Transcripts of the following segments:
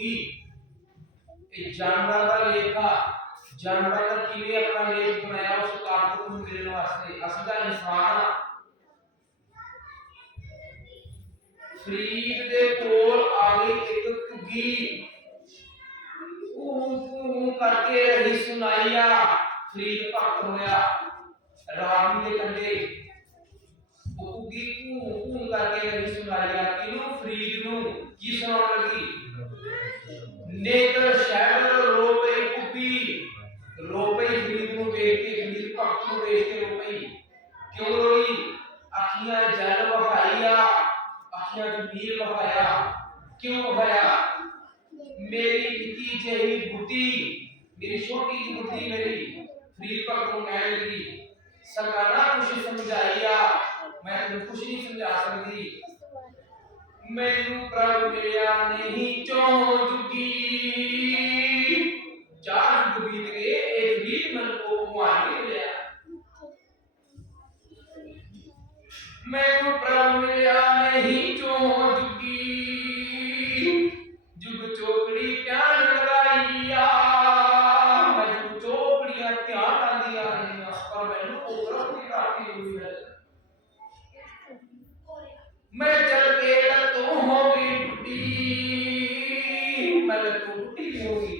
ਘੁੱਗੀ ਇਹ ਜਾਨਵਰ ਦਾ ਲੇਖ ਆ ਜਾਨਵਰ ਦਾ ਕਿਵੇਂ ਆਪਣਾ ਲੇਖ ਬਣਾਇਆ ਉਸ ਕਾਰਤਿਕ ਨੂੰ ਮਿਲਣ ਵਾਸਤੇ ਅਸੀਂ ਤਾਂ ਇਨਸਾਨ ਆ ਫਰੀਦ ਦੇ ਕੋਲ ਆ ਗਈ ਇੱਕ ਘੁੱਗੀ ਉਹ ਉਹ ਕਰਕੇ ਰਹੀ ਸੁਣਾਈਆ ਫਰੀਦ ਭਗਤ ਹੋਇਆ ਰਾਵੀ ਦੇ ਕੰਢੇ ਉਹ ਘੁੱਗੀ ਘੂ ਘੂ ਕਰਕੇ मैं तो कुछ नहीं समझा सकती। मैनू प्रभ मिलया नहीं चों दुखी चार बीत गए एक बीत मन को मिलया नहीं चों क्या लगाईया मैं दिया पर की राखी हुई है। मैं चल के तू होगी बुढ़ी मैं तू बुढ़ी होगी।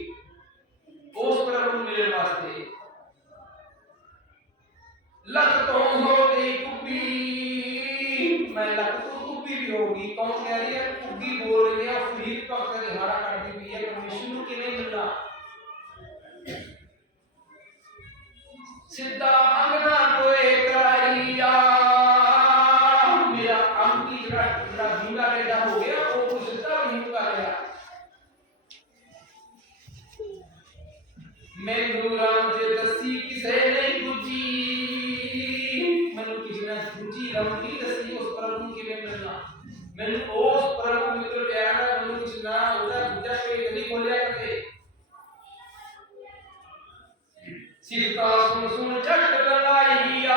उस प्रभु मेरे वास्ते लख तो हो गई कुब्बी मैं लख तो कुब्बी भी होगी। कौन कह रही है? कुब्बी बोल रही है फरीद का हरा करती हुई है परमेश्वर के नहीं मिला? सीधा सीता सुन सुन जट लगाइया।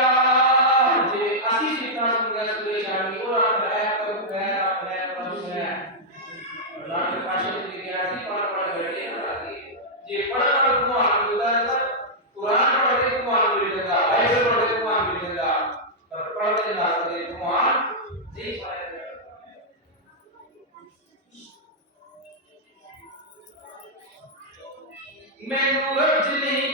जे असि सीता सुन गए सुने जानी और आप है, प्रभु है आप है, प्रभु है। रात काशी की विद्यार्थी पर पर बैठे आती जे पढ़ा तो पर को आनंद आता कुरान पढ़े को आनंद मिलेगा ऐसे पढ़े को आनंद मिलेगा पर पढ़ने लायक दे को आनंद जी मैं रज नहीं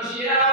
关系。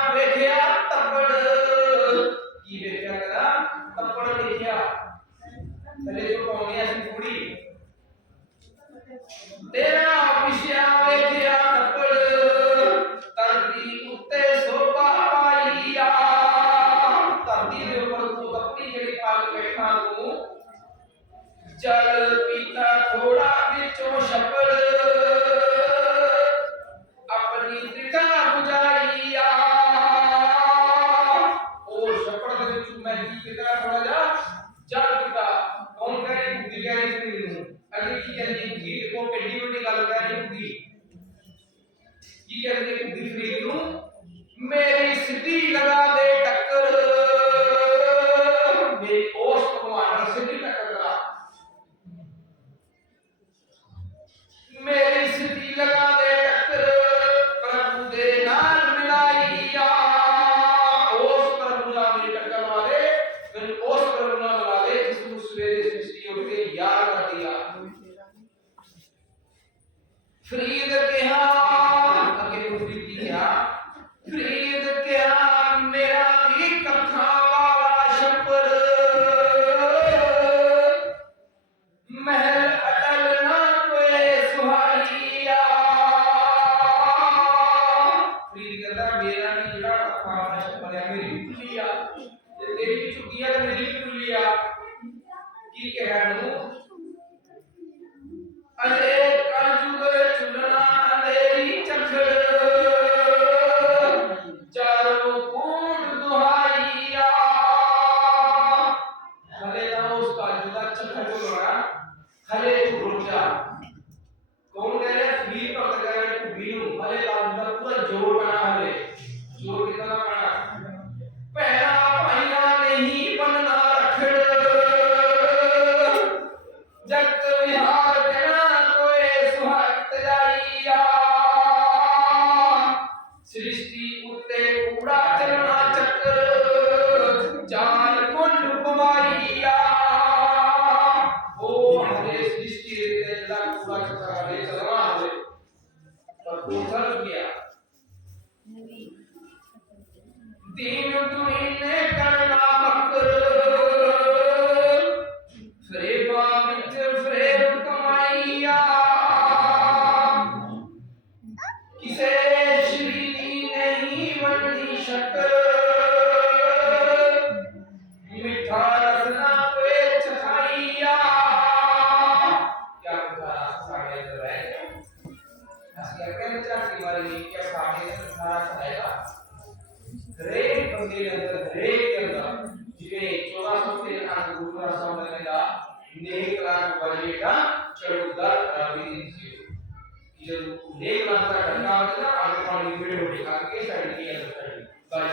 महल சட்டவழி சட்ட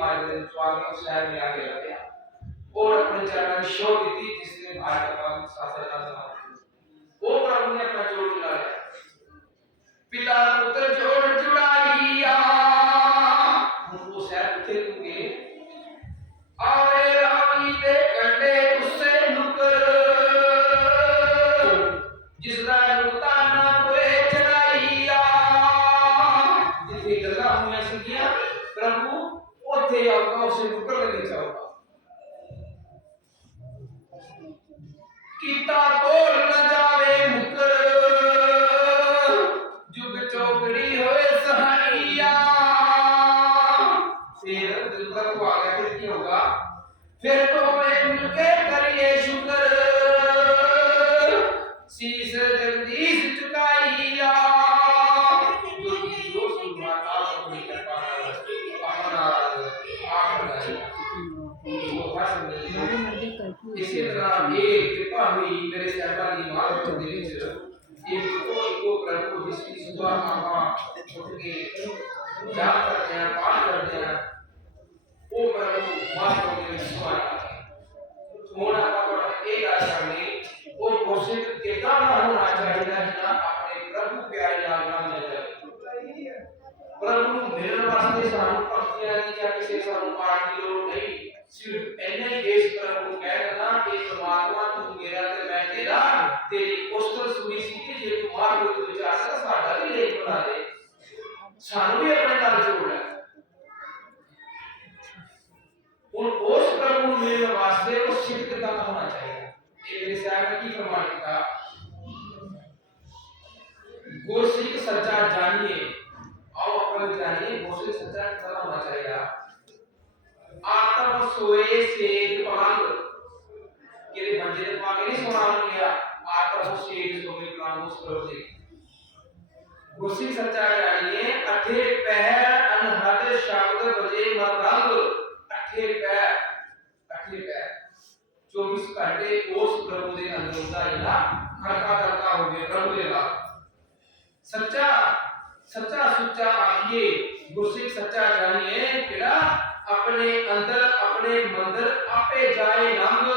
फ़ायदे स्वागत स्वामी शहर में आगे गया। और अपने चरण शोध दी जिसने भारत का शासन का समाप्त वो प्रभु ने अपना जोड़ जुड़ा पिता पुत्र जोड़ जुड़ा लिया చేయ అవకాశం ఇతరులకు ఇచ్చే అవకాశం प्रमाणिका। गोश्री संचार जानिए और अपन जानिए गोश्री संचार कैसा होना चाहिए आत्म सोए से पांग के लिए बंजे ने पांग नहीं सोना किया आत्म सोए सोए पांग उस पर से गोश्री संचार जानिए, अठे पहर अनहद शब्द बजे मरंग अठे पहर अठे पहर चौबीस घंटे उस प्रभु दे अंदरदा इला खड़का करता हो गया, प्रभु के बाद सच्चा सच्चा सच्चा आखिए, गुरसिख सच्चा जानिए किला अपने अंदर, अपने मंदिर आपे जाए रंग।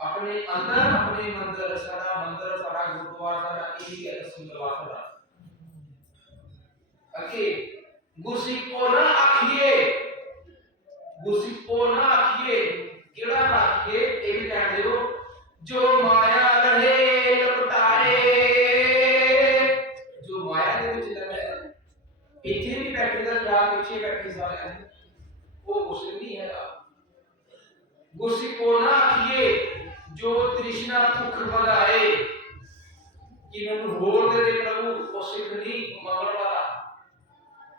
अपने अंदर, अपने मंदिर, सारा मंदिर, सारा गुरुद्वारा, सारा यही है सुंदरवा सारा अके गुरसिख को ना आखिए, गुरसिख को ना आखिए। ਕਿਹੜਾ ਨਾ ਆਖੀਏ ਇਹ ਵੀ ਕਹਿੰਦੇ ਹੋ ਜੋ ਮਾਇਆ ਰਹੇ ਲਪਟਾਏ ਜੋ ਮਾਇਆ ਦੇ ਵਿੱਚ ਲੱਗਾ ਇੱਥੇ ਵੀ ਬੈਠੇ ਦਾ ਖਿਆਲ ਪਿੱਛੇ ਬੈਠੇ ਸਾਰੇ ਨੇ ਉਹ ਗੁਰਸਿੱਖ ਨਹੀਂ ਹੈਗਾ ਗੁਰਸਿੱਖ ਕੋ ਨਾ ਆਖੀਏ ਜੋ ਤ੍ਰਿਸ਼ਨਾ ਭੁੱਖ ਵਧਾਏ ਕਿ ਮੈਨੂੰ ਹੋਰ ਦੇ ਦੇ ਪ੍ਰਭੂ ਉਹ ਸਿੱਖ ਨਹੀਂ ਮੰਗਣ ਵਾਲਾ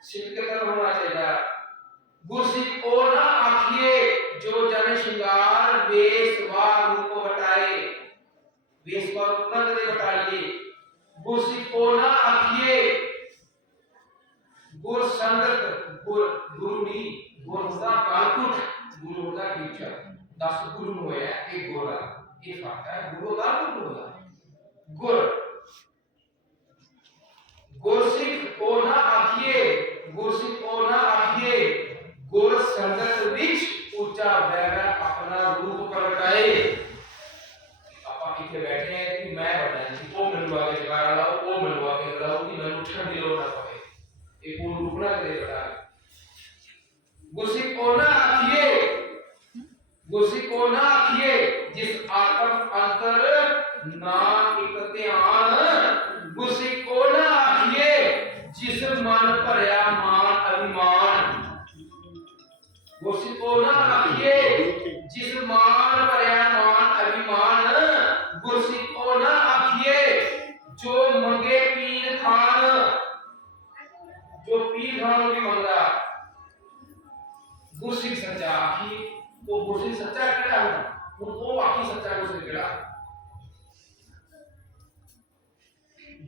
ਸਿੱਖ ਕੇ ਤਾਂ ਹੋਣਾ ਚਾਹੀਦਾ गुरसी ओना आखिए, जो जन श्रृंगार वेशवा रूप बटाए। वेशवा रूप न करे बटाइए। गुरसी ओना आखिए, गुर संगत, गुर गुरुनी गुरसा कालकुट गुरु का टीचर दस गुरु होया, एक गोरा एक फाटा गुरु का गुरु होगा गुर। गुरसिक ओना आखिए गुरसिक ओना आखिए। concerns us, which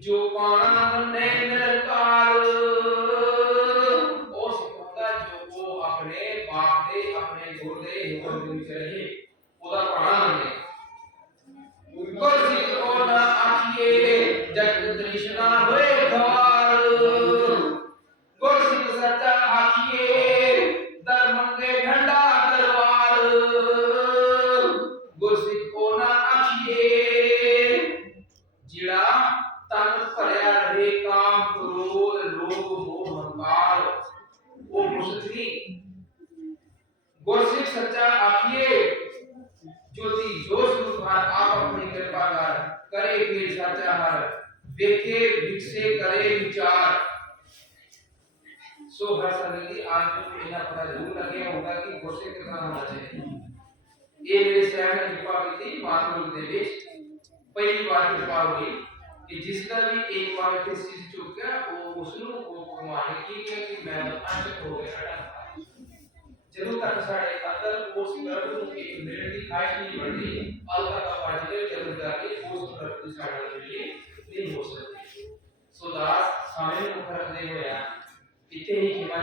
जो पाम नैनकार और जो को अपने बाप दे अपने गुरु दे हुक्म देनी चाहिए उधर पाम है। ऊपर कोशिश ಕೋಶೆ ಕೃತಾಂತತೆ ये मेरे स्वयं ने कृपा की थी महापुरुष देवेश पहली बार कृपा हुई कि जिसका भी एक बार से सिर चुप गया, वो उसने वो कमाने की क्या कि मैं अंशक हो गया अटक ज़रूर तक साढ़े अंदर कोर्स कर दूँ कि मेरे की हाइट नहीं बढ़ी अलग का पार्टिकल ज़रूर करके कोर्स कर दूँ साढ़े के लिए नहीं हो सकती। सो दास सामने को मुखर दे होया इतने ही हिमाचल